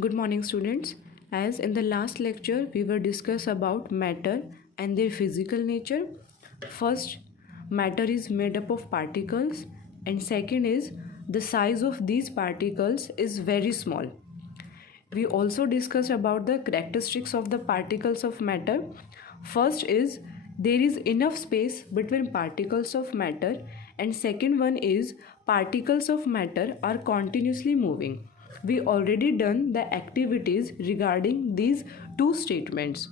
Good morning, students. As in the last lecture, we were discuss about matter and their physical nature. First, matter is made up of particles, and second is the size of these particles is very small. We also discussed about the characteristics of the particles of matter. First is there is enough space between particles of matter, and second one is particles of matter are continuously moving. We already done the activities regarding these two statements.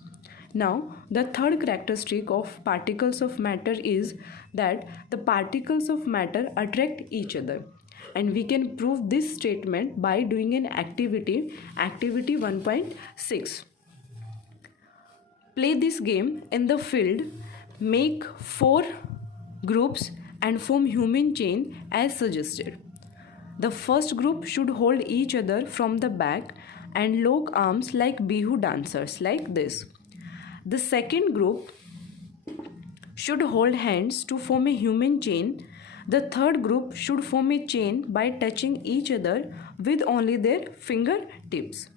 Now, the third characteristic of particles of matter is that the particles of matter attract each other, and we can prove this statement by doing an activity 1.6. Play this game in the field, make 4 groups and form human chain as suggested. The first group should hold each other from the back and lock arms like bihu dancers, like this. The second group should hold hands to form a human chain. The third group should form a chain by touching each other with only their fingertips.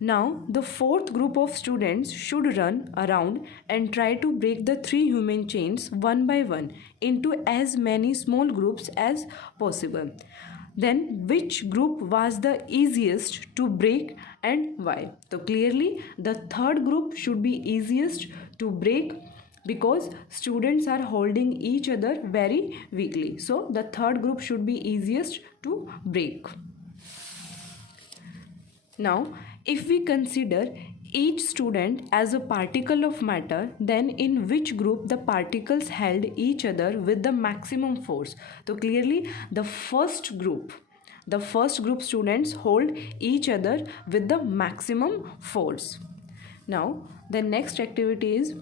Now, the fourth group of students should run around and try to break the 3 human chains one by one into as many small groups as possible. Then, which group was the easiest to break and why? So, clearly, the third group should be easiest to break because students are holding each other very weakly. So, the third group should be easiest to break. Now, if we consider each student as a particle of matter, then in which group the particles held each other with the maximum force? So clearly the first group students hold each other with the maximum force. Now the next activity is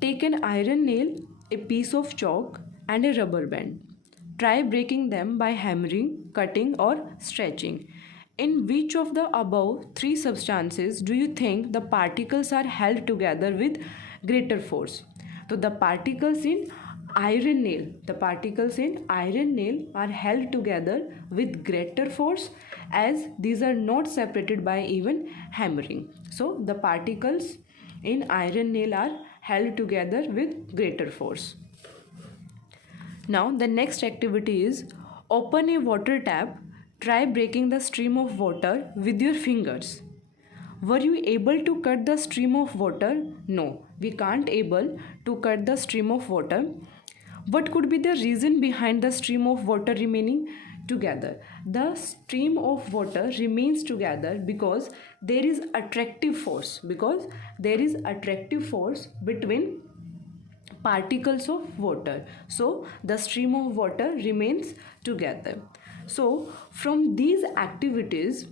take an iron nail, a piece of chalk and a rubber band. Try breaking them by hammering, cutting or stretching. In which of the above 3 substances do you think the particles are held together with greater force? So the particles in iron nail are held together with greater force, as these are not separated by even hammering. So the particles in iron nail are held together with greater force. Now the next activity is open a water tap. Try breaking the stream of water with your fingers. Were you able to cut the stream of water? No, we can't able to cut the stream of water. What could be the reason behind the stream of water remaining together? The stream of water remains together because there is attractive force. Between particles of water. So the stream of water remains together. So from these activities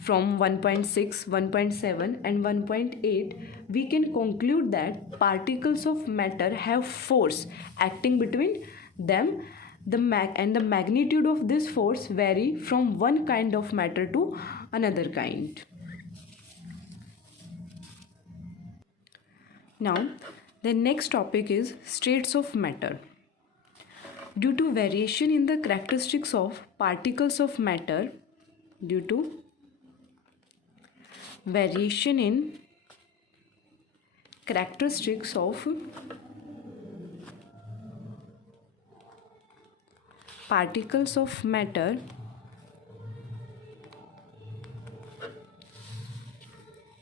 from 1.6, 1.7 and 1.8, we can conclude that particles of matter have force acting between them. The magnitude of this force vary from one kind of matter to another kind. Now the next topic is states of matter. Due to variation in the characteristics of particles of matter,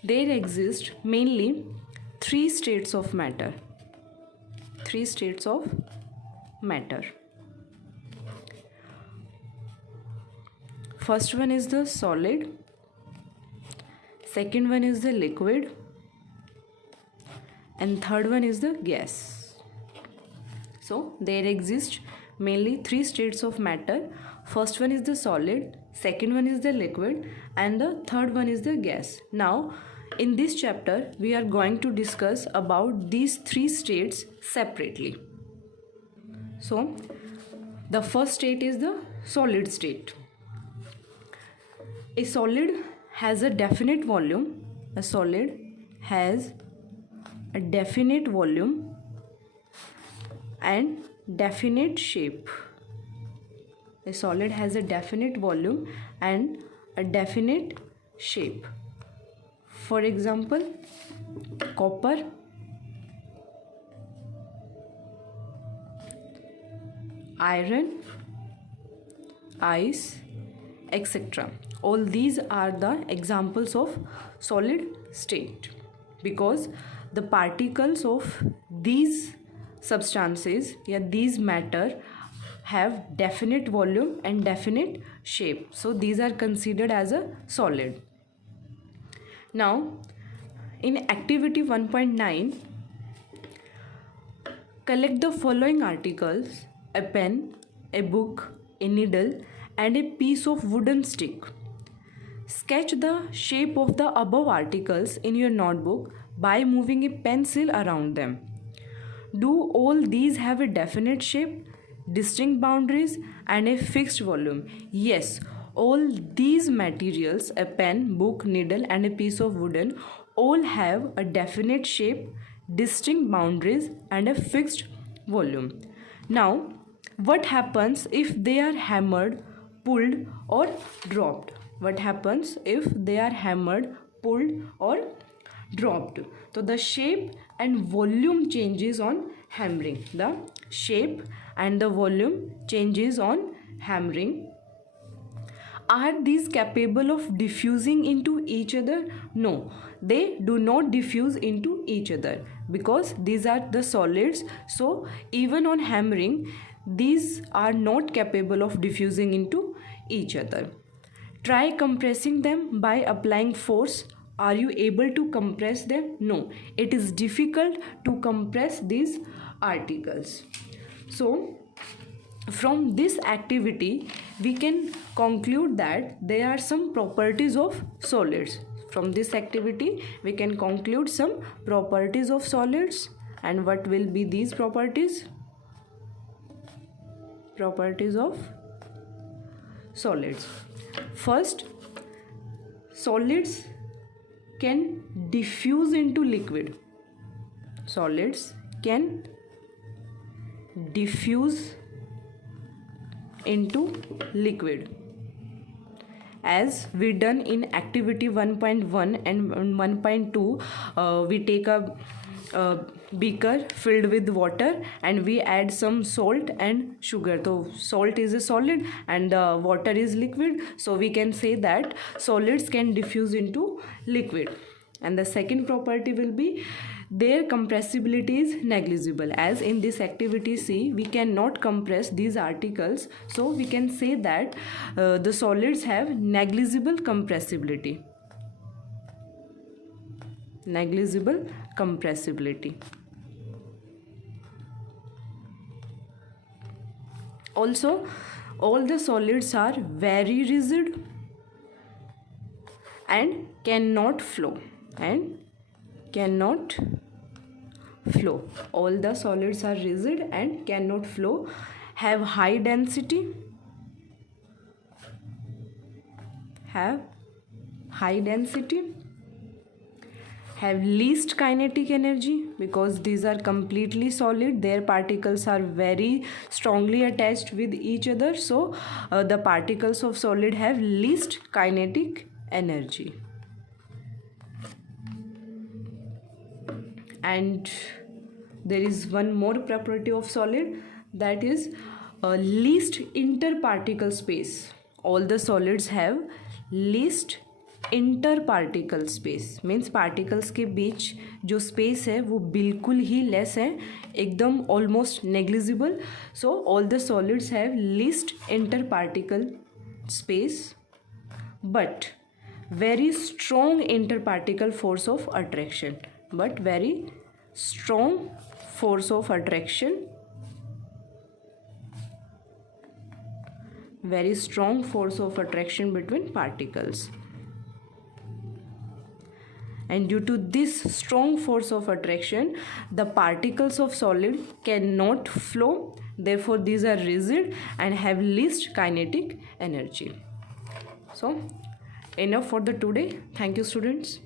there exist mainly 3 states of matter. First one is the solid, second one is the liquid, and third one is the gas. So there exist mainly 3 states of matter. First one is the solid, second one is the liquid, and the third one is the gas. Now in this chapter we are going to discuss about these 3 states separately. So the first state is the solid state. A solid has a definite volume. And definite shape. A solid has a definite volume and a definite shape. For example, copper, iron, ice, etc. All these are the examples of solid state, because the particles of these substances, these matter, have definite volume and definite shape, so these are considered as a solid. Now in activity 1.9, collect the following articles: a pen, a book, a needle, and a piece of wooden stick. Sketch the shape of the above articles in your notebook by moving a pencil around them. Do all these have a definite shape, distinct boundaries, and a fixed volume? Yes, all these materials, a pen, book, needle, and a piece of wooden, all have a definite shape, distinct boundaries, and a fixed volume. Now, what happens if they are hammered, pulled, or dropped? What happens if they are hammered, pulled, or dropped? So the shape and volume changes on hammering. The shape and the volume changes on hammering. Are these capable of diffusing into each other? No, they do not diffuse into each other, because these are the solids. So even on hammering, these are not capable of diffusing into each other. Try compressing them by applying force. Are you able to compress them? No, it is difficult to compress these articles. So from this activity we can conclude that there are some properties of solids. From this activity we can conclude some properties of solids. And what will be these properties? Properties of solids. First, solids can diffuse into liquid. Solids can diffuse into liquid, as we done in activity 1.1 and 1.2. We take a beaker filled with water and we add some salt and sugar. So salt is a solid and water is liquid, so we can say that solids can diffuse into liquid. And the second property will be their compressibility is negligible, as in this activity C we cannot compress these articles, so we can say that the solids have negligible compressibility. Negligible compressibility. Also, all the solids are very rigid and cannot flow. All the solids are rigid and cannot flow, have high density, have least kinetic energy, because these are completely solid. Their particles are very strongly attached with each other, so the particles of solid have least kinetic energy. And there is one more property of solid, that is least interparticle space. All the solids have least interparticle space, means particles के बीच जो space है वो बिल्कुल ही less है, एकदम almost negligible. So all the solids have least interparticle space but very strong interparticle force of attraction, very strong force of attraction between particles. And due to this strong force of attraction, the particles of solid cannot flow, therefore these are rigid and have least kinetic energy. So enough for the today. Thank you, students.